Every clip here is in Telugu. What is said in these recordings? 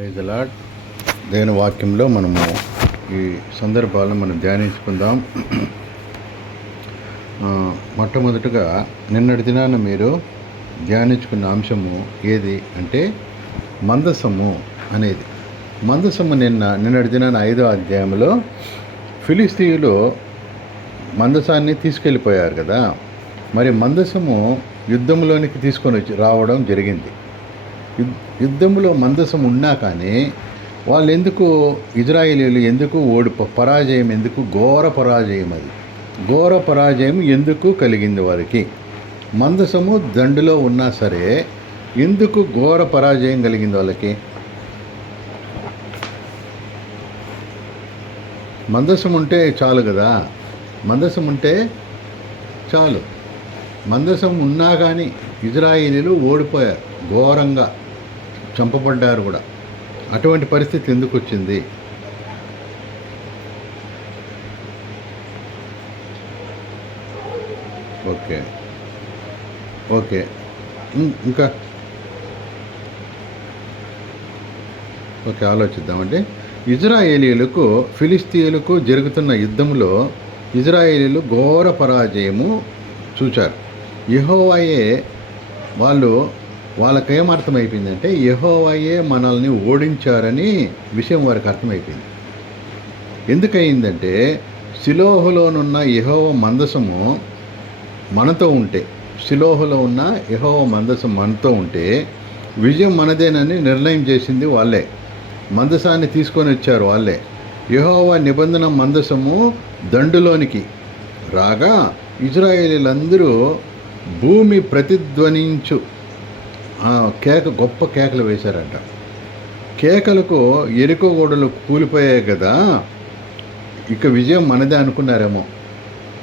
ప్రైజ్ లాడ్ దేని వాక్యంలో మనము ఈ సందర్భాలను మనం ధ్యానించుకుందాం. మొట్టమొదటగా నిన్నటి దినాన మీరు ధ్యానించుకున్న అంశము ఏది అంటే మందసము అనేది. మందసము నిన్న నిన్నటి దినాన ఐదో అధ్యాయంలో ఫిలిస్తీయులు మందసాన్ని తీసుకెళ్ళిపోయారు కదా. మరి మందసము యుద్ధంలోనికి తీసుకొని వచ్చి రావడం జరిగింది. యుద్ధంలో మందసం ఉన్నా కానీ వాళ్ళు ఎందుకు ఇజ్రాయేలీలు ఎందుకు ఓడి పరాజయం ఎందుకు ఘోర పరాజయం అది. ఘోర పరాజయం ఎందుకు కలిగింది వారికి? మందసము దండులో ఉన్నా సరే ఎందుకు ఘోర పరాజయం కలిగింది వాళ్ళకి? మందసం ఉంటే చాలు కదా? మందసం ఉంటే చాలు. మందసం ఉన్నా కానీ ఇజ్రాయిలీలు ఓడిపోయారు ఘోరంగా. చంపబడ్డారు కూడా. అటువంటి పరిస్థితి ఎందుకు వచ్చింది? ఓకే. ఓకే. ఇంకా? ఓకే ఆలోచిద్దామండి. ఇజ్రాయేలీలకు ఫిలిస్తీయులకు జరుగుతున్న యుద్ధంలో ఇజ్రాయేలీలు ఘోర పరాజయము చూచారు. యహోవాయే వాళ్ళు వాళ్ళకేం అర్థమైపోయిందంటే యెహోవాయే మనల్ని ఓడించారని విషయం వారికి అర్థమైపోయింది. ఎందుకయిందంటే శిలోహులోనున్న యహోవ మందసము మనతో ఉంటే శిలోహులో ఉన్న యహోవ మందసం మనతో ఉంటే విజయం మనదేనని నిర్ణయం చేసింది వాళ్ళే. మందసాన్ని తీసుకొని వచ్చారు వాళ్ళే. యహోవ నిబంధన మందసము దండులోనికి రాగా ఇజ్రాయేలీలందరూ భూమి ప్రతిధ్వనించు కేక గొప్ప కేకలు వేశారంట. కేకలకు ఎరుక గోడలు కూలిపోయాయి కదా ఇక విజయం మనదే అనుకున్నారేమో.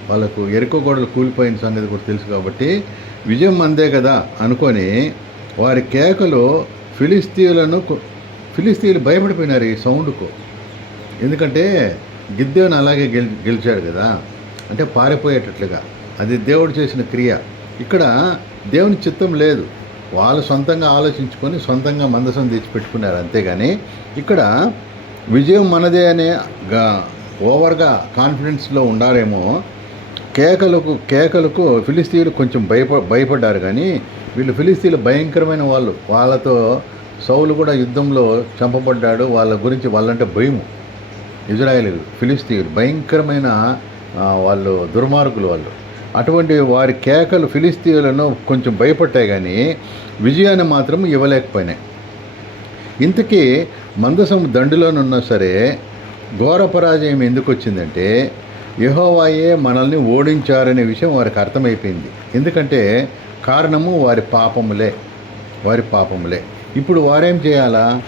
వాళ్ళకు ఎరుక గోడలు కూలిపోయిన సంగతి కూడా తెలుసు కాబట్టి విజయం మనదే కదా అనుకొని వారి కేకలు ఫిలిస్తీయులను ఫిలిస్తీన్లు ఫిలిస్తీయులు భయపడిపోయినారు ఈ సౌండ్కు. ఎందుకంటే గిద్దేవుని అలాగే గెలి గెలిచాడు కదా అంటే పారిపోయేటట్లుగా. అది దేవుడు చేసిన క్రియ. ఇక్కడ దేవుని చిత్తం లేదు. వాళ్ళు సొంతంగా ఆలోచించుకొని సొంతంగా మందసం తెచ్చిపెట్టుకున్నారు అంతేగాని ఇక్కడ విజయం మనదే అనే గా- ఓవర్గా కాన్ఫిడెన్స్లో ఉండారేమో కేకలకు కేకలకు ఫిలిస్తీన్లు కొంచెం భయప భయపడ్డారు కానీ వీళ్ళు ఫిలిస్తీన్లు భయంకరమైన వాళ్ళు. వాళ్ళతో సౌలు కూడా యుద్ధంలో చంపబడ్డాడు. వాళ్ళ గురించి వాళ్ళంటే భయము. ఇజ్రాయేల్ ఫిలిస్తీన్లు భయంకరమైన వాళ్ళు దుర్మార్గులు వాళ్ళు. అటువంటి వారి కేకలు ఫిలిస్తీన్లను కొంచెం భయపడ్డాయి కానీ విజయాన్ని మాత్రం ఇవ్వలేకపోయినాయి. ఇంతకీ మందసం దండులోనున్నా సరే ఘోర పరాజయం ఎందుకు వచ్చిందంటే యహోవాయే మనల్ని ఓడించారనే విషయం వారికి అర్థమైపోయింది. ఎందుకంటే కారణము వారి పాపములే. వారి పాపములే. ఇప్పుడు వారేం చేయాలా?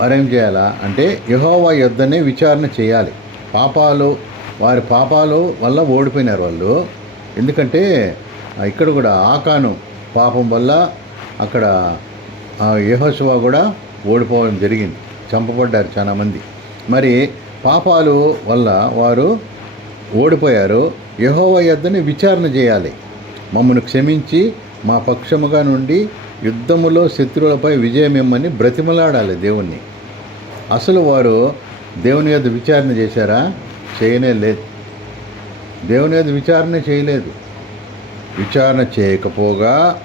వారేం చేయాలా? అంటే యహోవా యొద్దనే విచారణ చేయాలి. పాపాలు వారి పాపాలు వల్ల ఓడిపోయినారు వాళ్ళు. ఎందుకంటే ఇక్కడ కూడా ఆకాను పాపం వల్ల అక్కడ యహోశివ కూడా ఓడిపోవడం జరిగింది. చంపబడ్డారు చాలామంది మరి పాపాలు వల్ల వారు ఓడిపోయారు. యహోవ యొద్దని విచారణ చేయాలి. మమ్మల్ని క్షమించి మా పక్షముగా నుండి యుద్ధములో శత్రువులపై విజయం ఇమ్మని బ్రతిమలాడాలి దేవుణ్ణి. అసలు వారు దేవుని యొద్ద విచారణ చేశారా? చేయనే లేదు దేవుని అది విచారణ చేయలేదు. విచారణ చేయకపోగా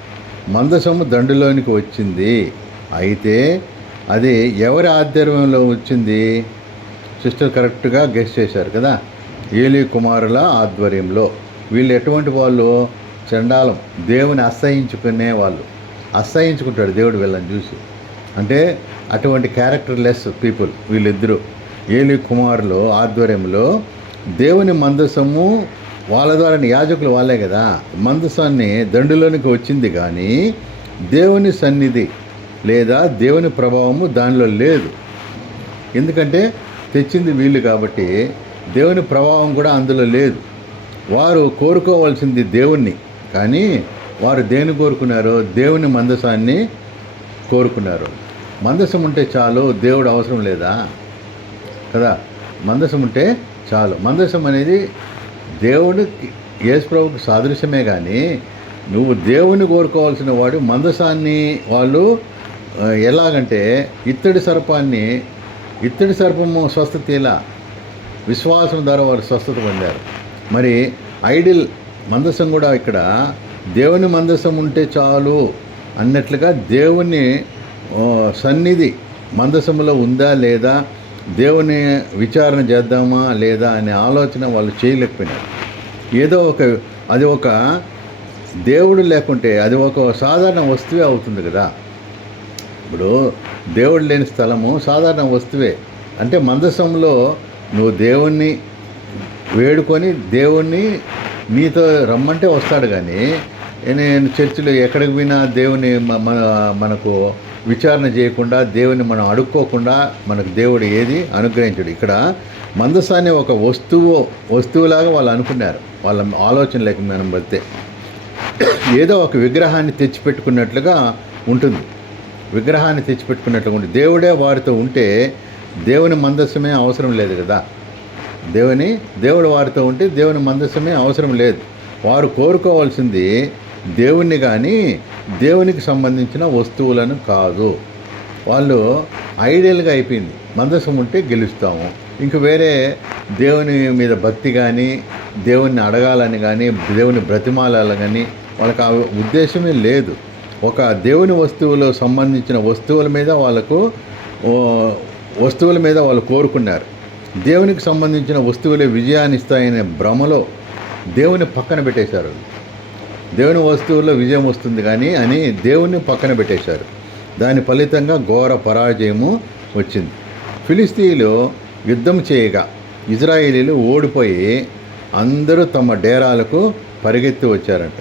మందసము దండులోనికి వచ్చింది. అయితే అది ఎవరి ఆధ్వర్యంలో వచ్చింది? సిస్టర్ కరెక్ట్గా గెస్ట్ చేశారు కదా? ఏలి కుమారుల ఆధ్వర్యంలో. వీళ్ళు ఎటువంటి వాళ్ళు? చండాలం. దేవుని అసహించుకునే వాళ్ళు. అసహించుకుంటాడు దేవుడు వీళ్ళని చూసి. అంటే అటువంటి క్యారెక్టర్ లెస్ పీపుల్ వీళ్ళిద్దరూ. ఏలి కుమారులు ఆధ్వర్యంలో దేవుని మందసము వాళ్ళ ద్వారా యాజకులు వాళ్ళే కదా. మందసాన్ని దండులోనికి వచ్చింది కానీ దేవుని సన్నిధి లేదా దేవుని ప్రభావము దానిలో లేదు. ఎందుకంటే తెచ్చింది వీళ్ళు కాబట్టి దేవుని ప్రభావం కూడా అందులో లేదు. వారు కోరుకోవాల్సింది దేవుణ్ణి. కానీ వారు దేని కోరుకున్నారో దేవుని మందసాన్ని కోరుకున్నారు. మందసం ఉంటే చాలు దేవుడు అవసరం లేదా? కదా మందసం ఉంటే చాలు. మందసం అనేది యేసు యేసుప్రభుకి సాదృశ్యమే కానీ నువ్వు దేవుని కోరుకోవాల్సిన వాడు మందసాన్ని వాళ్ళు ఎలాగంటే ఇత్తడి సర్పాన్ని ఇత్తడి సర్పము స్వస్థత ఇలా విశ్వాసం ద్వారా వారు స్వస్థత పొందారు. మరి ఐడిల్ మందసం కూడా ఇక్కడ దేవుని మందసం ఉంటే చాలు అన్నట్లుగా దేవుని సన్నిధి మందసములో ఉందా లేదా దేవుని విచారణ చేద్దామా లేదా అనే ఆలోచన వాళ్ళు చేయలేకపోయినారు. ఏదో ఒక అది ఒక దేవుడు లేకుంటే అది ఒక సాధారణ వస్తువే అవుతుంది కదా. ఇప్పుడు దేవుడు లేని స్థలము సాధారణ వస్తువే. అంటే మందసంలో నువ్వు దేవుణ్ణి వేడుకొని దేవుణ్ణి నీతో రమ్మంటే వస్తాడు కానీ నేను చర్చిలో ఎక్కడికి పోయినా దేవుని మన- మనకు విచారణ చేయకుండా దేవుని మనం అడుక్కోకుండా మనకు దేవుడు ఏది అనుగ్రహించడు. ఇక్కడ మందసాన్ని ఒక వస్తువు వస్తువులాగా వాళ్ళు అనుకున్నారు. వాళ్ళ ఆలోచన లేక మనం బతే ఏదో ఒక విగ్రహాన్ని తెచ్చిపెట్టుకున్నట్లుగా ఉంటుంది. విగ్రహాన్ని తెచ్చిపెట్టుకున్నట్లుగా ఉంటుంది. దేవుడే వారితో ఉంటే దేవుని మందస్సమే అవసరం లేదు కదా. దేవుని దేవుడు వారితో ఉంటే దేవుని మందస్సమే అవసరం లేదు. వారు కోరుకోవాల్సింది దేవుణ్ణి కానీ దేవునికి సంబంధించిన వస్తువులను కాదు. వాళ్ళు ఐడియల్గా అయిపోయింది. మందసం ఉంటే గెలుస్తాము. ఇంక వేరే దేవుని మీద భక్తి కానీ దేవుణ్ణి అడగాలని కానీ దేవుని బ్రతిమాలని కానీ వాళ్ళకి ఆ ఉద్దేశమే లేదు. ఒక దేవుని వస్తువులో సంబంధించిన వస్తువుల మీద వాళ్ళకు వస్తువుల మీద వాళ్ళు కోరుకున్నారు. దేవునికి సంబంధించిన వస్తువులే విజయాన్ని ఇస్తాయనే భ్రమలో దేవుని పక్కన పెట్టేశారు. దేవుని వస్తువుల్లో విజయం వస్తుంది కానీ అని దేవుణ్ణి పక్కన పెట్టేశారు. దాని ఫలితంగా ఘోర పరాజయము వచ్చింది. ఫిలిస్తీన్లు యుద్ధం చేయగా ఇజ్రాయేలీలు ఓడిపోయి అందరూ తమ డేరాలకు పరిగెత్తి వచ్చారంట.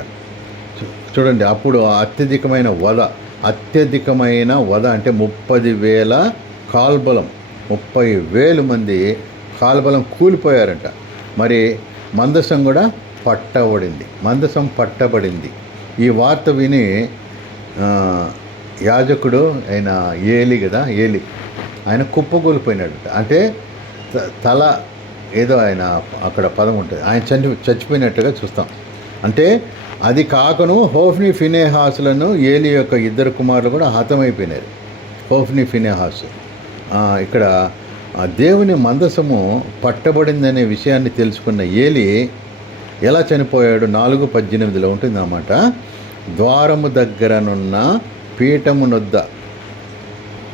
చూడండి అప్పుడు అత్యధికమైన వధ అత్యధికమైన వధ అంటే ముప్పది వేల కాల్బలం ముప్పై వేలు మంది కాల్బలం కూలిపోయారంట. మరి మందసం కూడా పట్టబడింది. మందసం పట్టబడింది. ఈ వార్త విని యాజకుడు ఆయన ఏలి కదా ఏలి ఆయన కుప్పకూలిపోయినాడు అంటే తల ఏదో ఆయన అక్కడ పదం ఉంటుంది. ఆయన చచ్చి చచ్చిపోయినట్టుగా చూస్తాం. అంటే అది కాకను హోఫ్ని ఫినేహాసులను ఏలి యొక్క ఇద్దరు కుమారులు కూడా హతమైపోయినారు. హోఫ్ని ఫినేహాసు. ఇక్కడ దేవుని మందసము పట్టబడిందనే విషయాన్ని తెలుసుకున్న ఏలి ఎలా చనిపోయాడు? నాలుగు పద్దెనిమిదిలో ఉంటుంది అన్నమాట ద్వారము దగ్గరనున్న పీఠము నొద్ద.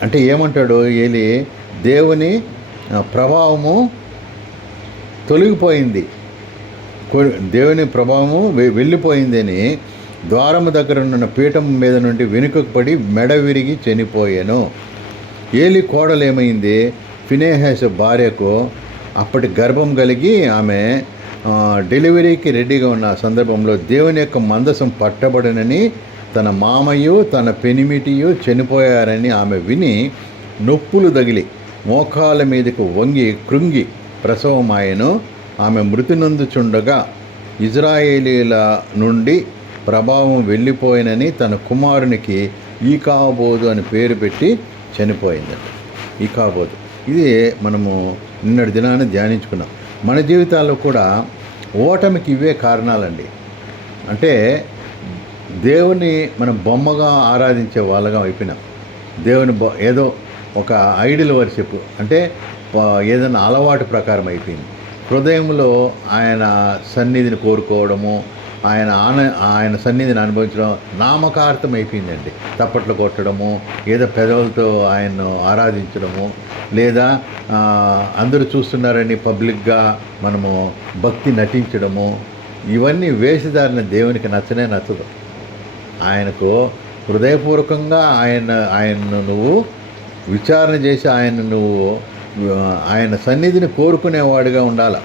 అంటే ఏమంటాడు? ఏలి దేవుని ప్రభావము తొలగిపోయింది. దేవుని ప్రభావము వె- వెళ్ళిపోయిందని ద్వారము దగ్గర ఉన్న పీఠం మీద నుండి వెనుకకు పడి మెడ విరిగి చనిపోయాను. ఏలి కోడలేమైంది ఫినేహస్ భార్యకు అప్పటి గర్భం కలిగి ఆమె డెలివరీకి రెడీగా ఉన్న సందర్భంలో దేవుని యొక్క మందసం పట్టబడనని తన మామయ్య తన పెనిమిటియు చనిపోయారని ఆమె విని నొప్పులు తగిలి మోకాల మీదకు వంగి కృంగి ప్రసవమాయను ఆమె మృతి నందుచుండగా ఇజ్రాయేలీల నుండి ప్రభావం వెళ్ళిపోయినని తన కుమారునికి ఈకాబోదు అని పేరు పెట్టి చనిపోయిందంట. ఈకాబోదు. ఇది మనము నిన్నటి దినాన్ని ధ్యానించుకున్నాం. మన జీవితాల్లో కూడా ఓటమికి ఇవే కారణాలండి. అంటే దేవుని మనం బొమ్మగా ఆరాధించే వాళ్ళగా అయిపోయినాం. దేవుని బొ ఏదో ఒక ఐడిల్ వర్షిప్ అంటే ఏదైనా అలవాటు ప్రకారం అయిపోయింది. హృదయంలో ఆయన సన్నిధిని కోరుకోవడము ఆయన ఆన ఆయన సన్నిధిని అనుభవించడం నామకార్థం అయిపోయిందండి. తప్పట్లు కొట్టడము ఏదో పెదవులతో ఆయన్ను ఆరాధించడము. లేదా అందరూ చూస్తున్నారని పబ్లిక్గా మనము భక్తి నటించడము ఇవన్నీ వేషధారణ దేవునికి నచ్చనే నచ్చదు. ఆయనకు హృదయపూర్వకంగా ఆయన ఆయన్ను నువ్వు విచారణ చేసి ఆయన నువ్వు ఆయన సన్నిధిని కోరుకునేవాడిగా ఉండాల.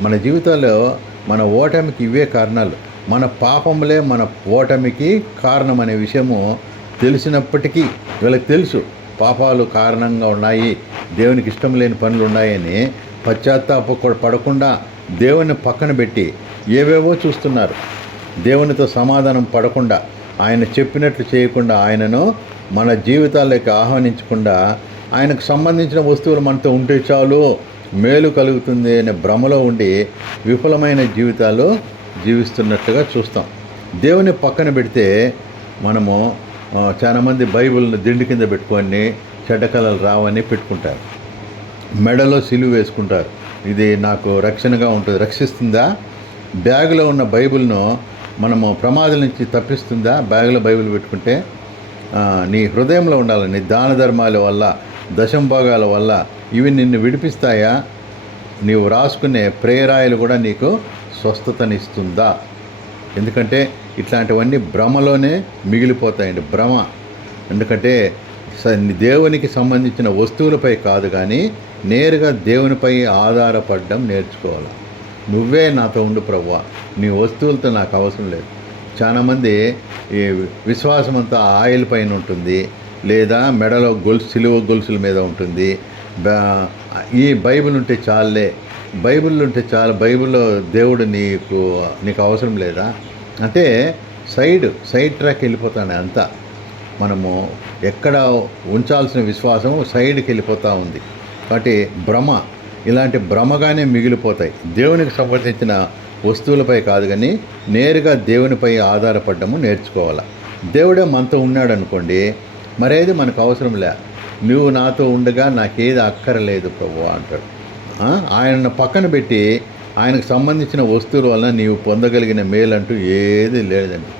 మన జీవితంలో మన ఓటమికి ఇవే కారణాలు. మన పాపములే మన ఓటమికి కారణం అనే విషయము తెలిసినప్పటికీ వీళ్ళకి తెలుసు. పాపాలు కారణంగా ఉన్నాయి దేవునికి ఇష్టం లేని పనులు ఉన్నాయని పశ్చాత్తాప పడకుండా దేవుని పక్కన పెట్టి ఏవేవో చూస్తున్నారు. దేవునితో సమాధానం పడకుండా ఆయన చెప్పినట్లు చేయకుండా ఆయనను మన జీవితాల్లోకి ఆహ్వానించకుండా ఆయనకు సంబంధించిన వస్తువులు మనతో ఉంటే చాలు మేలు కలుగుతుంది అనే భ్రమలో ఉండి విఫలమైన జీవితాలు జీవిస్తున్నట్టుగా చూస్తాం. దేవుని పక్కన పెడితే మనము చాలామంది బైబిల్ని దిండు కింద పెట్టుకొని చెడ్డ కళలు రావని పెట్టుకుంటారు. మెడలో సిలువ వేసుకుంటారు. ఇది నాకు రక్షణగా ఉంటుంది. రక్షిస్తుందా? బ్యాగులో ఉన్న బైబిల్ను మనము ప్రమాదం నుంచి తప్పిస్తుందా? బ్యాగులో బైబిల్ పెట్టుకుంటే నీ హృదయంలో ఉండాలి. నీ దాన ధర్మాల వల్ల దశంభాగాల వల్ల ఇవి నిన్ను విడిపిస్తాయా? నీవు రాసుకునే ప్రేరాయలు కూడా నీకు స్వస్థతనిస్తుందా? ఎందుకంటే ఇట్లాంటివన్నీ భ్రమలోనే మిగిలిపోతాయండి. భ్రమ. ఎందుకంటే స- దేవునికి సంబంధించిన వస్తువులపై కాదు కానీ నేరుగా దేవునిపై ఆధారపడడం నేర్చుకోవాలి. నువ్వే నాతో ఉండు ప్రభువా నీ వస్తువులతో నాకు అవసరం లేదు. చాలామంది ఈ విశ్వాసం అంతా ఆయిల్ పైన ఉంటుంది లేదా మెడలో గొలుసు సిలువ గొలుసుల మీద ఉంటుంది. ఈ బైబిల్ ఉంటే చాలే. బైబిల్ ఉంటే చాలు. బైబిల్లో దేవుడు నీకు నీకు అవసరం లేదా? అంటే సైడ్ సైడ్ ట్రాక్ వెళ్ళిపోతాను అంతా. మనము ఎక్కడ ఉంచాల్సిన విశ్వాసం సైడ్కి వెళ్ళిపోతూ ఉంది. కాబట్టి భ్రమ ఇలాంటి భ్రమగానే మిగిలిపోతాయి. దేవునికి సంబంధించిన వస్తువులపై కాదు కానీ నేరుగా దేవునిపై ఆధారపడము నేర్చుకోవాలి. దేవుడే మనతో ఉన్నాడు అనుకోండి మరేది మనకు అవసరం లే. నువ్వు నాతో ఉండగా నాకేది అక్కరలేదు ప్రభు అంటాడు. ఆయన ఆయనను పక్కన పెట్టి ఆయనకు సంబంధించిన వస్తువుల వలన నీవు పొందగలిగిన మేలంటూ ఏది లేదండి.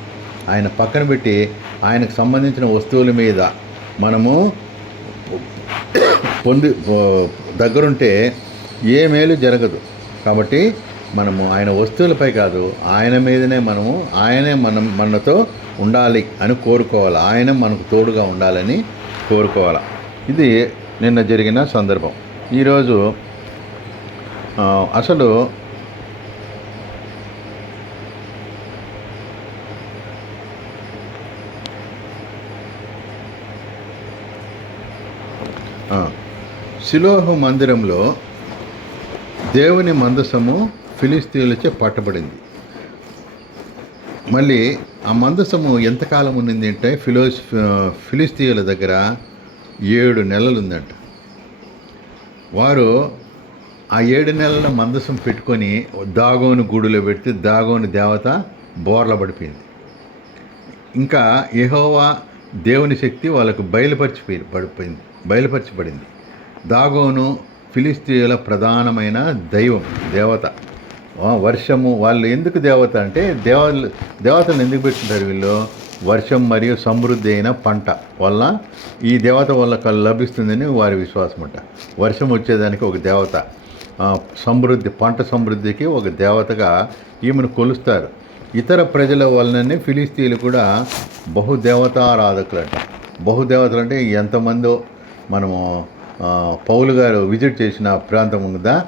ఆయన పక్కన పెట్టి ఆయనకు సంబంధించిన వస్తువుల మీద మనము పొంది దగ్గరుంటే ఏ మేలు జరగదు. కాబట్టి మనము ఆయన వస్తువులపై కాదు ఆయన మీదనే మనము ఆయనే మనం మనతో ఉండాలి అని కోరుకోవాలి. ఆయన మనకు తోడుగా ఉండాలని కోరుకోవాలి. ఇది నిన్న జరిగిన సందర్భం. ఈరోజు అసలు శిలోహ మందిరంలో దేవుని మందసము ఫిలిస్తీన్లచే పట్టబడింది మళ్ళీ ఆ మందసము ఎంతకాలం ఉన్నింది అంటే ఫిలోస్ ఫిలిస్తీన్ల దగ్గర ఏడు నెలలు ఉందంట వారు ఆ ఏడు నెలల మందసం పెట్టుకొని దాగోని గుడిలో పెడితే దాగోని దేవత బోర్ల పడిపోయింది. ఇంకా ఎహోవా దేవుని శక్తి వాళ్ళకు బయలుపరిచి పడిపోయింది బయలుపరచబడింది. దాగోను ఫిలిస్తీయుల ప్రధానమైన దైవం దేవత. వర్షము వాళ్ళు ఎందుకు దేవత అంటే దేవ దేవతలను ఎందుకు పెట్టుకుంటారు వీళ్ళు? వర్షం మరియు సమృద్ధి అయిన పంట వల్ల ఈ దేవత వల్ల లభిస్తుందని వారి విశ్వాసం అంట. వర్షం వచ్చేదానికి ఒక దేవత. సమృద్ధి పంట సమృద్ధికి ఒక దేవతగా ఈమెను కొలుస్తారు. ఇతర ప్రజల వలననే ఫిలిస్తీన్లు కూడా బహుదేవతారాధకులు అంట బహుదేవతలు అంటే ఎంతమందో మనము పౌలు గారు విజిట్ చేసిన ప్రాంతం ఉందా?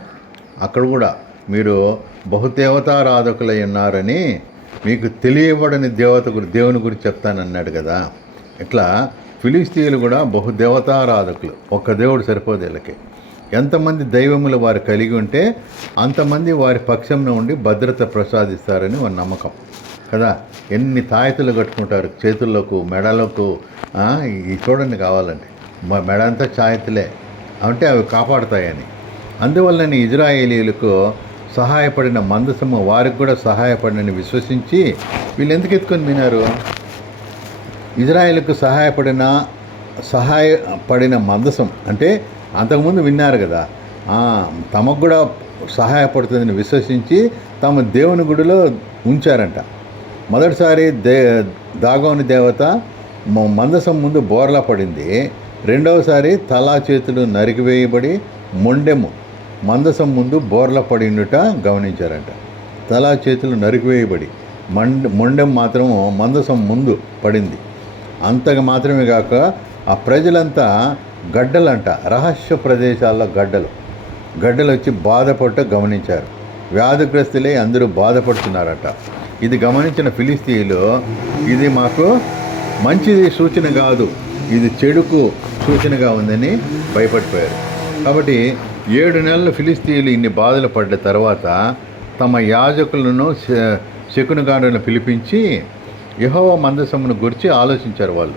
అక్కడ కూడా మీరు బహుదేవతారాధకులై ఉన్నారని మీకు తెలియబడని దేవత దేవుని గురించి చెప్తానన్నాడు కదా. ఇట్లా ఫిలిస్తీన్లు కూడా బహుదేవతారాధకులు. ఒక్క దేవుడు సరిపోదు వీళ్ళకి. ఎంతమంది దైవములు వారు కలిగి ఉంటే అంతమంది వారి పక్షంలో ఉండి భద్రత ప్రసాదిస్తారని వారి నమ్మకం. కదా? ఎన్ని తాయతులు కట్టుకుంటారు? చేతుల్లోకు మెడలకు ఈ చూడండి కావాలండి మా మెడ అంతా ఛాయతులే అంటే అవి కాపాడుతాయని. అందువలన ఇజ్రాయేలీలకు సహాయపడిన మందసము వారికి కూడా సహాయపడినని విశ్వసించి వీళ్ళు ఎందుకు ఎత్తుకొని వినారు ఇజ్రాయేల్కు సహాయపడిన సహాయపడిన మందసం అంటే అంతకుముందు విన్నారు కదా. తమకు కూడా సహాయపడుతుందని విశ్వసించి తమ దేవుని గుడిలో ఉంచారంట. మొదటిసారి దే దాగోని దేవత మందసం ముందు బోర్లా పడింది. రెండవసారి తలా చేతులు నరికివేయబడి మొండెము మందసం ముందు బోర్ల పడినట గమనించారంట. తలా చేతులు నరికివేయబడి మండ మొండెం మాత్రం మందసం ముందు పడింది. అంతగా మాత్రమే కాక ఆ ప్రజలంతా గడ్డలంట రహస్య ప్రదేశాల్లో గడ్డలు. గడ్డలు వచ్చి బాధపడట గమనించారు. వ్యాధిగ్రస్తులే అందరూ బాధపడుతున్నారట. ఇది గమనించిన ఫిలిస్తీన్లు ఇది మాకు మంచిది సూచన కాదు. ఇది చెడుకు సూచనగా ఉందని భయపడిపోయారు. కాబట్టి ఏడు నెలలు ఫిలిస్తీన్లు ఇన్ని బాధలు పడ్డ తర్వాత తమ యాజకులను శ- శకునగాడులను పిలిపించి యహోవ మందసమును గురించి ఆలోచించారు వాళ్ళు.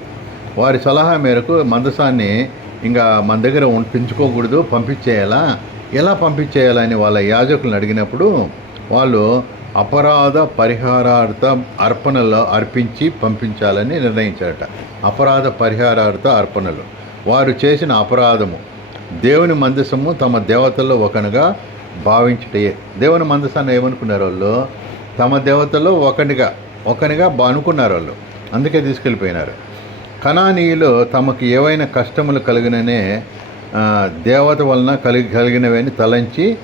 వారి సలహా మేరకు మందసాన్ని ఇంకా మన దగ్గర ఉం- పెంచుకోకూడదు పంపించేయాలా? ఎలా పంపించేయాలని వాళ్ళ యాజకులను అడిగినప్పుడు వాళ్ళు అపరాధ పరిహారార్థ అర్పణలో అర్పించి పంపించాలని నిర్ణయించారట. అపరాధ పరిహారార్థ అర్పణలు. వారు చేసిన అపరాధము దేవుని మందసము తమ దేవతల్లో ఒకనుగా భావించటయే. దేవుని మందసాన్ని ఏమనుకున్నారు వాళ్ళు? తమ దేవతల్లో ఒకనిగా ఒకనిగా బా- అనుకున్నారు వాళ్ళు. అందుకే తీసుకెళ్ళిపోయినారు. కణానీయులు తమకు ఏవైనా కష్టములు కలిగిననే దేవత వలన కలిగి కలిగినవని తలంచి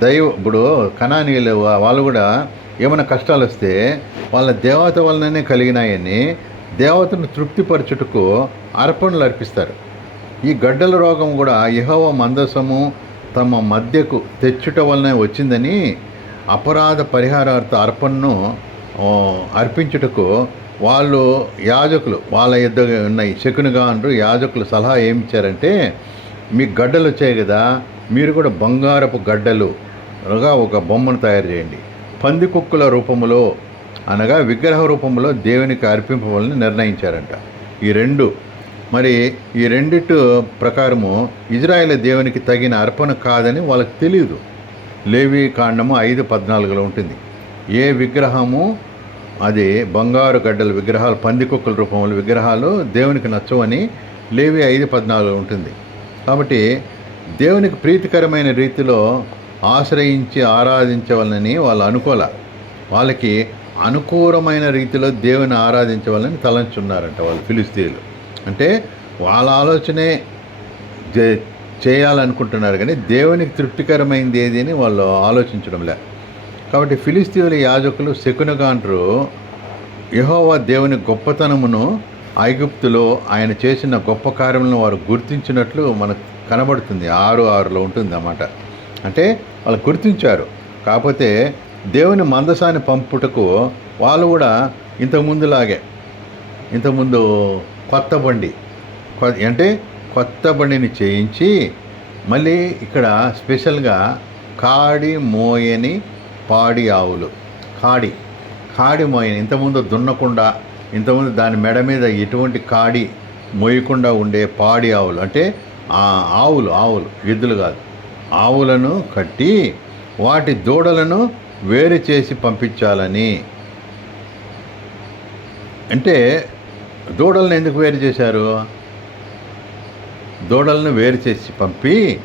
దైవ ఇప్పుడు కణానీయులు వాళ్ళు కూడా ఏమైనా కష్టాలు వస్తే వాళ్ళ దేవత వలననే కలిగినాయని దేవతను తృప్తిపరచుటకు అర్పణలు అర్పిస్తారు. ఈ గడ్డల రోగం కూడా యహోవ మందసము తమ మధ్యకు తెచ్చుట వలన వచ్చిందని అపరాధ పరిహారార్థ అర్పణను అర్పించుటకు వాళ్ళు యాజకులు వాళ్ళ ఇద్దరు ఉన్న ఈ శకునుగా అంటూ యాజకులు సలహా ఏమి ఇచ్చారంటే మీకు గడ్డలు వచ్చాయి కదా మీరు కూడా బంగారపు గడ్డలు అనగా ఒక బొమ్మను తయారు చేయండి. పంది కుక్కుల రూపములో అనగా విగ్రహ రూపంలో దేవునికి అర్పింపవాలని నిర్ణయించారంట. ఈ రెండు మరి ఈ రెండిటి ప్రకారము ఇజ్రాయేల్ దేవునికి తగిన అర్పణ కాదని వాళ్ళకి తెలియదు లేవి కాండము ఐదు పద్నాలుగులో ఉంటుంది. ఏ విగ్రహము అది బంగారు గడ్డల విగ్రహాలు పందికొక్కుల రూపంలో విగ్రహాలు దేవునికి నచ్చవని లేవి ఐదు పద్నాలుగులో ఉంటుంది. కాబట్టి దేవునికి ప్రీతికరమైన రీతిలో ఆశ్రయించి ఆరాధించవాలని వాళ్ళు అనుకోలే. వాళ్ళకి అనుకూలమైన రీతిలో దేవుని ఆరాధించవాలని తలంచున్నారంట వాళ్ళు ఫిలిస్తీన్లు. అంటే వాళ్ళ ఆలోచనే చేయాలనుకుంటున్నారు కానీ దేవునికి తృప్తికరమైంది ఏది అని వాళ్ళు ఆలోచించడం లే కాబట్టి ఫిలిస్తీన్ల యాజకులు శకునగాండ్రు యహోవా దేవుని గొప్పతనమును ఐగుప్తులో ఆయన చేసిన గొప్ప కార్యములను వారు గుర్తించినట్లు మనకు కనబడుతుంది ఆరు ఆరులో ఉంటుంది అన్నమాట అంటే వాళ్ళు గుర్తించారు. కాకపోతే దేవుని మందసాన్ని పంపుటకు వాళ్ళు కూడా ఇంతకుముందులాగే ఇంతకుముందు కొత్త బండి అంటే కొత్త బండిని చేయించి మళ్ళీ ఇక్కడ స్పెషల్గా కాడి మోయని పాడి ఆవులు. కాడి కాడి మోయని ఇంతకుముందు దున్నకుండా ఇంతకుముందు దాని మెడ మీద ఎటువంటి కాడి మోయకుండా ఉండే పాడి ఆవులు. అంటే ఆవులు ఆవులు ఎద్దులు కాదు. ఆవులను కట్టి వాటి దూడలను వేరు చేసి పంపించాలని. అంటే దూడలను ఎందుకు వేరు చేశారు? దూడలను వేరు చేసి పంపి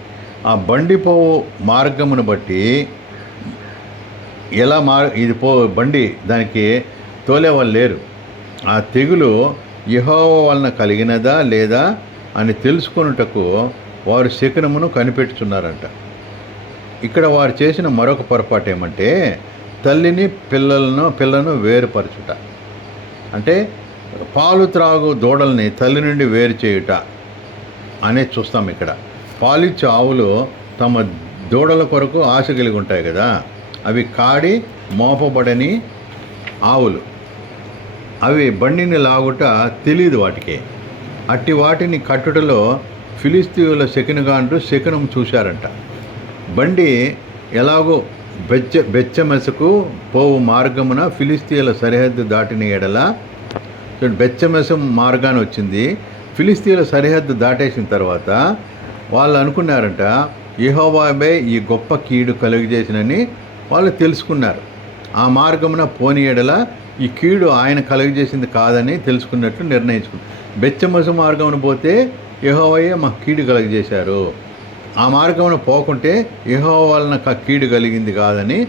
ఆ బండిపోవు మార్గమును బట్టి ఎలా మార్ ఇది పో బండి దానికి తోలే వాళ్ళు లేరు. ఆ తెగులు యహోవ వలన కలిగినదా లేదా అని తెలుసుకొనుటకు వారు శకునమును కనిపెట్టుచున్నారంట. ఇక్కడ వారు చేసిన మరొక పొరపాటు ఏమంటే తల్లిని పిల్లలను పిల్లను వేరుపరచుట. అంటే పాలు త్రాగు దూడల్ని తల్లి నుండి వేరు చేయుట అనే చూస్తాం ఇక్కడ. పాలిచ్చే ఆవులు తమ దూడల కొరకు ఆశ కలిగి ఉంటాయి కదా అవి కాడి మోపబడని ఆవులు. అవి బండిని లాగుట తెలియదు వాటికి. అట్టి వాటిని కట్టుటలో ఫిలిస్తీయుల శకునుగాండ్రు శకునం చూశారంట. బండి ఎలాగో బెచ్చ బెచ్చమెసకు పోవు మార్గమున ఫిలిస్తీయుల సరిహద్దు దాటిన ఎడల బెచ్చమెస మార్గాన్ని వచ్చింది. ఫిలిస్తీన్ల సరిహద్దు దాటేసిన తర్వాత వాళ్ళు అనుకున్నారంట యెహోవాబే ఈ గొప్ప కీడు కలుగజేసినని వాళ్ళు తెలుసుకున్నారు. ఆ మార్గమున పోని ఎడల ఈ కీడు ఆయన కలుగజేసింది కాదని తెలుసుకున్నట్లు నిర్ణయించుకున్నారు. బెచ్చమసు మార్గమును పోతే యహోవయ్య మా కీడు కలుగజేశారు. ఆ మార్గమును పోకుంటే యహో వలన కీడు కలిగింది కాదని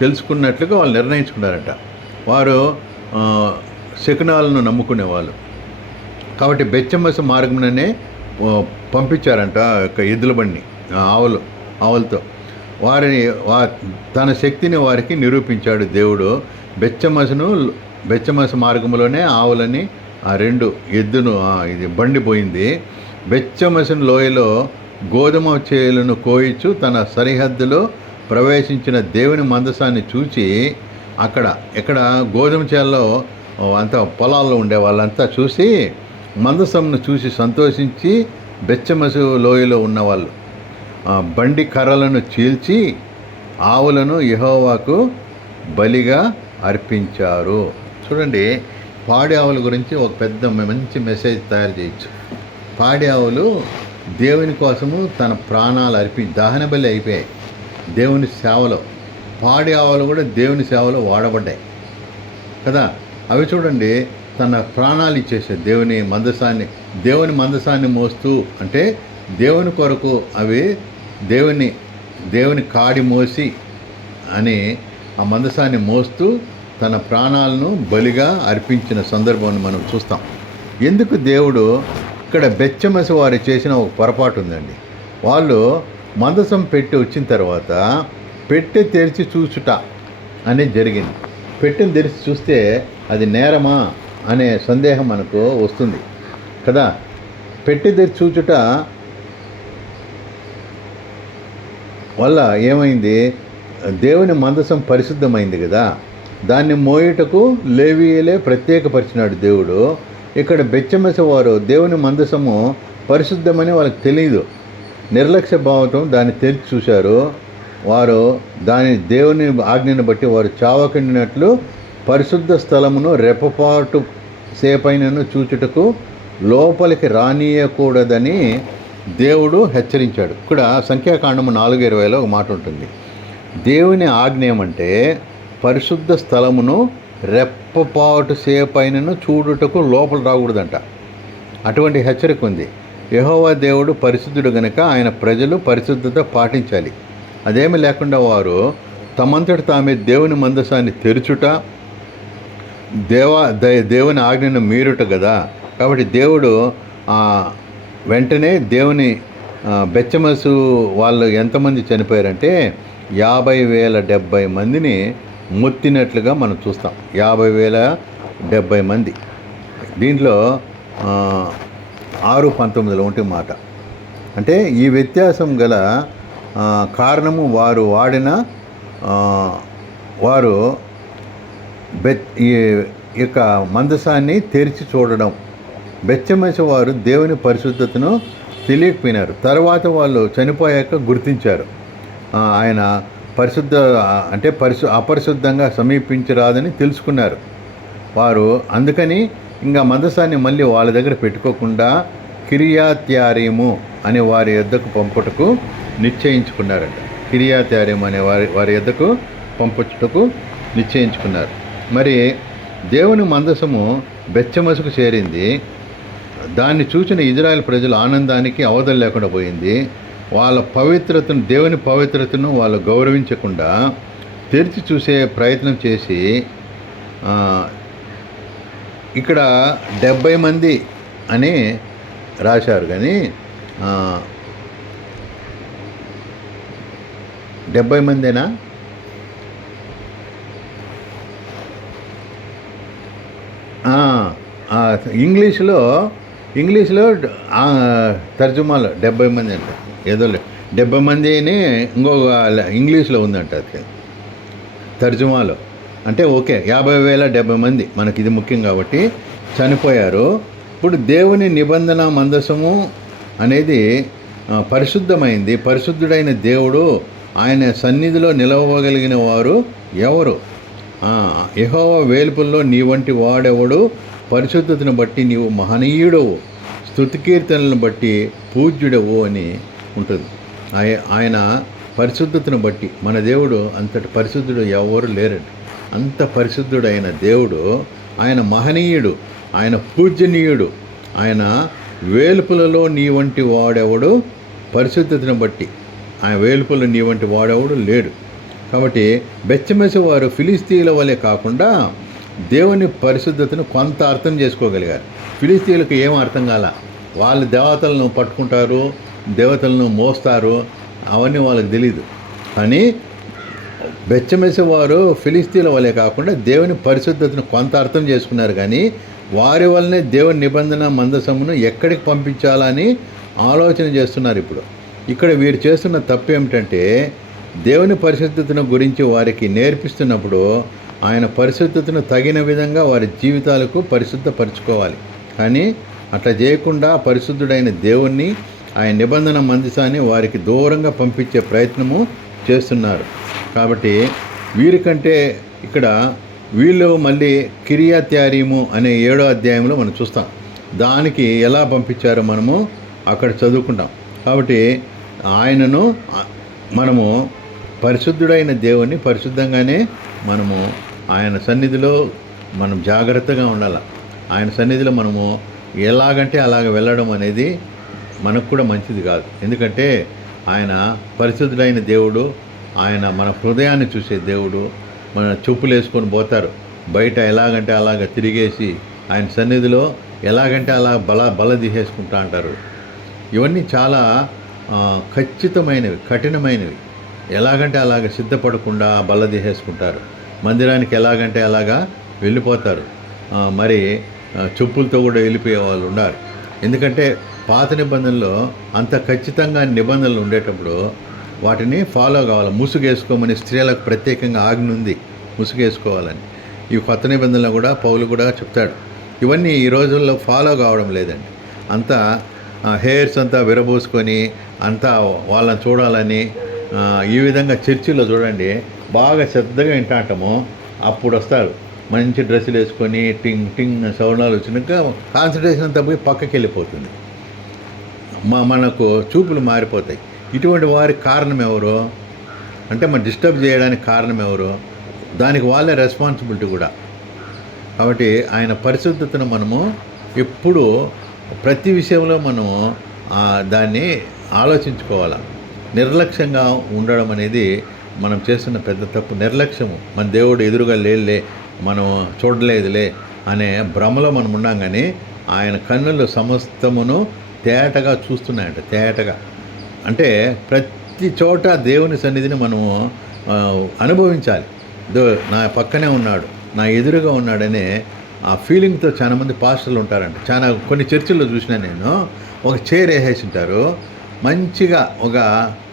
తెలుసుకున్నట్లుగా వాళ్ళు నిర్ణయించుకున్నారట. వారు శకునాలను నమ్ముకునేవాళ్ళు. కాబట్టి బెచ్చమస మార్గంలోనే పంపించారంట యొక్క ఎద్దుల బండి ఆవులు ఆవులతో. వారిని వా తన శక్తిని వారికి నిరూపించాడు దేవుడు. బెచ్చమసను బెచ్చమస మార్గంలోనే ఆవులని ఆ రెండు ఎద్దును ఇది బండి పోయింది బెచ్చమసిన లోయలో గోధుమ చేలను కోయిచు తన సరిహద్దులో ప్రవేశించిన దేవుని మందసాన్ని చూచి అక్కడ ఇక్కడ గోధుమ చేలలో అంతా పొలాల్లో ఉండే వాళ్ళంతా చూసి మందసంను చూసి సంతోషించి బెచ్చమసు లోయలో ఉన్నవాళ్ళు బండి కర్రలను చీల్చి ఆవులను యహోవాకు బలిగా అర్పించారు. చూడండి పాడి ఆవుల గురించి ఒక పెద్ద మంచి మెసేజ్ తయారు చేయొచ్చు. పాడి ఆవులు దేవుని కోసము తన ప్రాణాలు అర్పి దహన బలి అయిపోయాయి. దేవుని సేవలో పాడి ఆవులు కూడా దేవుని సేవలో వాడబడ్డాయి. కదా? అవి చూడండి తన ప్రాణాలు ఇచ్చేసాయి దేవుని మందసాన్ని దేవుని మందసాన్ని మోస్తూ అంటే దేవుని కొరకు అవి దేవుని దేవుని కాడి మోసి అని ఆ మందసాన్ని మోస్తూ తన ప్రాణాలను బలిగా అర్పించిన సందర్భాన్ని మనం చూస్తాం. ఎందుకు దేవుడు ఇక్కడ బెచ్చమసి వారు చేసిన ఒక పొరపాటు ఉందండి. వాళ్ళు మందసం పెట్టి వచ్చిన తర్వాత పెట్టె తెరిచి చూచుట అనేది జరిగింది. పెట్టెను తెరిచి చూస్తే అది నేరమా అనే సందేహం మనకు వస్తుంది. కదా? పెట్టె తెరిచి చూచుట వల్ల ఏమైంది? దేవుని మందసం పరిశుద్ధమైంది కదా? దాన్ని మోయుటకు లేవియలే ప్రత్యేకపరిచినాడు దేవుడు. ఇక్కడ బెచ్చమెస వారు దేవుని మందసము పరిశుద్ధమని వాళ్ళకి తెలియదు నిర్లక్ష్య భావంతో దాన్ని తెరిచి చూశారు. వారు దాని దేవుని ఆజ్ఞను బట్టి వారు చావకండినట్లు పరిశుద్ధ స్థలమును రెపపాటు సేపైనను చూచుటకు లోపలికి రానియకూడదని దేవుడు హెచ్చరించాడు. ఇక్కడ సంఖ్యాకాండము నాలుగు ఇరవైలో ఒక మాట ఉంటుంది. దేవుని ఆజ్ఞ ఏమంటే పరిశుద్ధ స్థలమును రెప్పపాటు సేపైనను చూడుటకు లోపల రాకూడదంట. అటువంటి హెచ్చరిక ఉంది. యహోవా దేవుడు పరిశుద్ధుడు గనుక ఆయన ప్రజలు పరిశుద్ధత పాటించాలి. అదేమి లేకుండా వారు తమంతట తామే దేవుని మందసాన్ని తెరుచుట దేవా దే- దేవుని ఆజ్ఞను మీరుట కదా కాబట్టి దేవుడు వెంటనే దేవుని బెచ్చమసు వాళ్ళు ఎంతమంది చనిపోయారంటే యాభై వేల డెబ్భై మందిని మొత్తినట్లుగా మనం చూస్తాం. యాభై వేల డెబ్భై మంది. దీంట్లో ఆరు పంతొమ్మిదిలో ఉంటే మాట. అంటే ఈ వ్యత్యాసం గల కారణము వారు వాడిన వారు బె ఈ యొక్క మందసాన్ని తెరిచి చూడడం. బెచ్చమెస వారు దేవుని పరిశుద్ధతను తెలియకపోయినారు. తర్వాత వాళ్ళు చనిపోయాక గుర్తించారు. ఆయన పరిశుద్ధ అంటే పరిశు అపరిశుద్ధంగా సమీపించరాదని తెలుసుకున్నారు. వారు అందుకని ఇంకా మందసాన్ని మళ్ళీ వాళ్ళ దగ్గర పెట్టుకోకుండా కిరియాత్యారీము అనే వారి యొద్దకు పంపుటకు నిశ్చయించుకున్నారంట. కిరియాత్యారీము అనే వారి వారి యొద్దకు పంపుటకు నిశ్చయించుకున్నారు. మరి దేవుని మందసము బెచ్చమసుకు చేరింది. దాన్ని చూసిన ఇజ్రాయెల్ ప్రజలు ఆనందానికి అవధం లేకుండా పోయింది. వాళ్ళ పవిత్రతను దేవుని పవిత్రతను వాళ్ళు గౌరవించకుండా తెరిచి చూసే ప్రయత్నం చేసి ఇక్కడ డెబ్భై మంది అని రాశారు. కానీ డెబ్భై డెబ్బై మందేనా? ఇంగ్లీష్లో ఇంగ్లీష్లో తర్జుమాలో డెబ్బై మంది అంట. ఏదో లే- డెబ్బై మందిని ఇంకొక ల- ఇంగ్లీష్లో ఉందంట అది. తర్జుమాలో. అంటే ఓకే యాభై వేల డెబ్బై మంది మనకి ఇది ముఖ్యం కాబట్టి చనిపోయారు. ఇప్పుడు దేవుని నిబంధన మందసము అనేది పరిశుద్ధమైంది. పరిశుద్ధుడైన దేవుడు ఆయన సన్నిధిలో నిలవగలిగిన వారు ఎవరు? యహోవ వేలుపుల్లో నీ వంటి వాడెవడు? పరిశుద్ధతను బట్టి నీవు మహనీయుడవు. స్థుతికీర్తనలను బట్టి పూజ్యుడవు అని ఉంటుంది. ఆయ- ఆయన పరిశుద్ధతను బట్టి మన దేవుడు అంతటి పరిశుద్ధుడు ఎవరు లేరండి. అంత పరిశుద్ధుడైన దేవుడు ఆయన మహనీయుడు ఆయన పూజనీయుడు ఆయన వేలుపులలో నీ వంటి వాడెవడు? పరిశుద్ధతను బట్టి. ఆయన వేలుపులో నీ వంటి వాడెవడు లేడు. కాబట్టి బెచ్చమెస వారు ఫిలిస్తీన్ల వలె కాకుండా దేవుని పరిశుద్ధతను కొంత అర్థం చేసుకోగలిగారు. ఫిలిస్తీన్లకు ఏం అర్థం కాల? వాళ్ళు దేవతలను పట్టుకుంటారు దేవతలను మోస్తారు అవన్నీ వాళ్ళకి తెలియదు కానీ బెచ్చమేసేవారు ఫిలిస్తీన్ల వలె కాకుండా దేవుని పరిశుద్ధతను కొంత అర్థం చేసుకున్నారు. కానీ వారి వల్లనే దేవుని నిబంధన మందసమును ఎక్కడికి పంపించాలని ఆలోచన చేస్తున్నారు ఇప్పుడు. ఇక్కడ వీరు చేస్తున్న తప్పు ఏమిటంటే దేవుని పరిశుద్ధతను గురించి వారికి నేర్పిస్తున్నప్పుడు ఆయన పరిశుద్ధతను తగిన విధంగా వారి జీవితాలకు పరిశుద్ధపరచుకోవాలి. కానీ అట్లా చేయకుండా పరిశుద్ధుడైన దేవుణ్ణి ఆయన నిబంధన మందిసాన్ని వారికి దూరంగా పంపించే ప్రయత్నము చేస్తున్నారు. కాబట్టి వీరికంటే ఇక్కడ వీళ్ళు మళ్ళీ కిరియాత్యారీము అనే ఏడో అధ్యాయంలో మనం చూస్తాం. దానికి ఎలా పంపించారో మనము అక్కడ చదువుకుంటాం. కాబట్టి ఆయనను మనము పరిశుద్ధుడైన దేవుణ్ణి పరిశుద్ధంగానే మనము ఆయన సన్నిధిలో మనం జాగ్రత్తగా ఉండాలి. ఆయన సన్నిధిలో మనము ఎలాగంటే అలాగ వెళ్ళడం అనేది మనకు కూడా మంచిది కాదు. ఎందుకంటే ఆయన పరిశుద్ధుడైన దేవుడు ఆయన మన హృదయాన్ని చూసే దేవుడు మన చెప్పులు వేసుకొని పోతారు. బయట ఎలాగంటే అలాగ తిరిగేసి ఆయన సన్నిధిలో ఎలాగంటే అలా బల బల తీసేసుకుంటా అంటారు. ఇవన్నీ చాలా ఖచ్చితమైనవి కఠినమైనవి. ఎలాగంటే అలాగ సిద్ధపడకుండా బల తీసేసుకుంటారు మందిరానికి ఎలాగంటే అలాగా వెళ్ళిపోతారు. మరి చెప్పులతో కూడా వెళ్ళిపోయే వాళ్ళు ఉన్నారు. ఎందుకంటే పాత నిబంధనలో అంత ఖచ్చితంగా నిబంధనలు ఉండేటప్పుడు వాటిని ఫాలో కావాలి. ముసుగేసుకోమని స్త్రీలకు ప్రత్యేకంగా ఆజ్ఞ ఉంది. ముసుగేసుకోవాలని. ఈ కొత్త నిబంధనలు కూడా పౌలు కూడా చెప్తాడు. ఇవన్నీ ఈ రోజుల్లో ఫాలో కావడం లేదండి. అంతా హెయిర్స్ అంతా విరబోసుకొని అంతా వాళ్ళని చూడాలని ఈ విధంగా చర్చిలో చూడండి. బాగా శ్రద్ధగా వింటాంటాము. అప్పుడు వస్తారు మంచి డ్రెస్సులు వేసుకొని టింగ్ టింగ్ సౌండాలు వచ్చినాక కాన్సన్ట్రేషన్ అంతా పోయి పక్కకి వెళ్ళిపోతుంది మా మనకు చూపులు మారిపోతాయి. ఇటువంటి వారికి కారణం ఎవరు? అంటే మన డిస్టర్బ్ చేయడానికి కారణం ఎవరు? దానికి వాళ్ళే రెస్పాన్సిబిలిటీ కూడా. కాబట్టి ఆయన పరిశుద్ధతను మనము ఎప్పుడు ప్రతి విషయంలో మనము దాన్ని ఆలోచించుకోవాలి. నిర్లక్ష్యంగా ఉండడం అనేది మనం చేస్తున్న పెద్ద తప్పు నిర్లక్ష్యము. మన దేవుడు ఎదురుగా లేదులే మనం చూడలేదులే అనే భ్రమలో మనం ఉన్నాం కానీ ఆయన కన్నులు సమస్తమును తేటగా చూస్తున్నాయంట తేటగా. అంటే ప్రతి చోట దేవుని సన్నిధిని మనము అనుభవించాలి. దో నా పక్కనే ఉన్నాడు నా ఎదురుగా ఉన్నాడనే ఆ ఫీలింగ్తో చాలా మంది పాస్టర్లు ఉంటారంట. చాలా కొన్ని చర్చిల్లో చూసిన నేను ఒక చైర్ వేసేసి ఉంటారు మంచిగా ఒక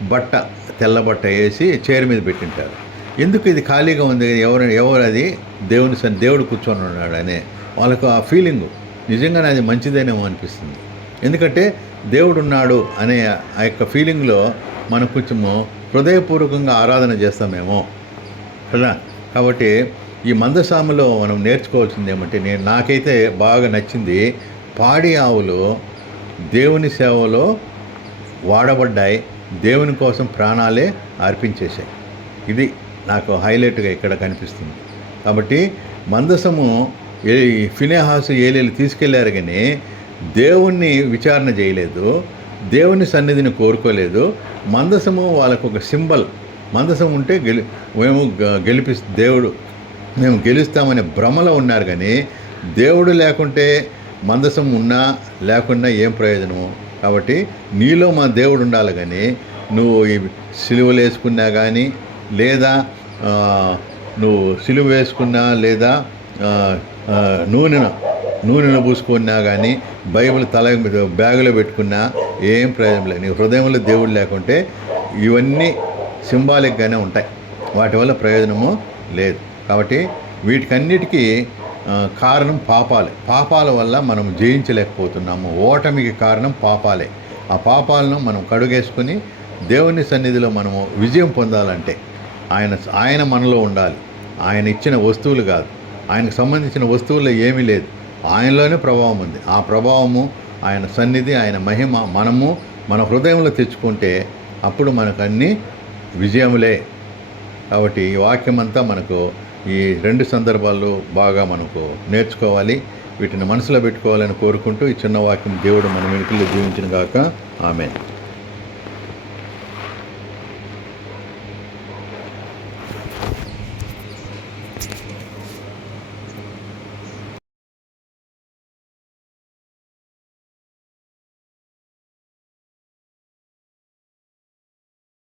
బట్ట తెల్లబట్ట వేసి చైర్ మీద పెట్టింటారు. ఎందుకు ఇది ఖాళీగా ఉంది? ఎవరు ఎవరు అది? దేవుని సన్ దేవుడు కూర్చొని ఉన్నాడు అనే వాళ్ళకు ఆ ఫీలింగు. నిజంగానే అది మంచిదేనేమో అనిపిస్తుంది. ఎందుకంటే దేవుడు ఉన్నాడు అనే ఆ యొక్క ఫీలింగ్లో మనం కొంచెము హృదయపూర్వకంగా ఆరాధన చేస్తామేమో. కదా? కాబట్టి ఈ మందసాములో మనం నేర్చుకోవాల్సింది ఏమంటే నేను నాకైతే బాగా నచ్చింది పాడి ఆవులు దేవుని సేవలో వాడబడ్డాయి. దేవుని కోసం ప్రాణాలే అర్పించేశాయి. ఇది నాకు హైలైట్గా ఇక్కడ కనిపిస్తుంది. కాబట్టి మందసము ఏ ఫినేహాసు ఏలేలు తీసుకెళ్ళారు కానీ దేవుణ్ణి విచారణ చేయలేదు దేవుని సన్నిధిని కోరుకోలేదు. మందసము వాళ్ళకు ఒక సింబల్. మందసం ఉంటే గెలి మేము గెలిపి దేవుడు మేము గెలుస్తామనే భ్రమలో ఉన్నారు కానీ దేవుడు లేకుంటే మందసం ఉన్నా లేకున్నా ఏం ప్రయోజనము? కాబట్టి నీలో మా దేవుడు ఉండాలి కానీ నువ్వు ఈ సిలువలు వేసుకున్నా కానీ లేదా నువ్వు సిలువ వేసుకున్నా లేదా నూనెన నూనెను నూనెను పూసుకున్నా కానీ బైబిల్ తల మీద బ్యాగులో పెట్టుకున్నా ఏం ప్రయోజనం లేదు. నీ హృదయంలో దేవుడు లేకుంటే ఇవన్నీ సింబాలిక్గానే ఉంటాయి. వాటి వల్ల ప్రయోజనము లేదు. కాబట్టి వీటికన్నిటికీ కారణం పాపాలే. పాపాల వల్ల మనం జయించలేకపోతున్నాము. ఓటమికి కారణం పాపాలే. ఆ పాపాలను మనం కడుగేసుకొని దేవుని సన్నిధిలో మనము విజయం పొందాలంటే ఆయన ఆయన మనలో ఉండాలి. ఆయన ఇచ్చిన వస్తువులు కాదు. ఆయనకు సంబంధించిన వస్తువుల్లో ఏమీ లేదు. ఆయనలోనే ప్రభావం ఉంది. ఆ ప్రభావము ఆయన సన్నిధి ఆయన మహిమ మనము మన హృదయంలో తెచ్చుకుంటే అప్పుడు మనకు అన్నీ విజయములే. కాబట్టి ఈ వాక్యం అంతా మనకు ఈ రెండు సందర్భాల్లో బాగా మనకు నేర్చుకోవాలి వీటిని మనసులో పెట్టుకోవాలని కోరుకుంటూ ఈ చిన్న వాక్యం దేవుడు మన వెనుకల్లో జీవించిన గాక. ఆమె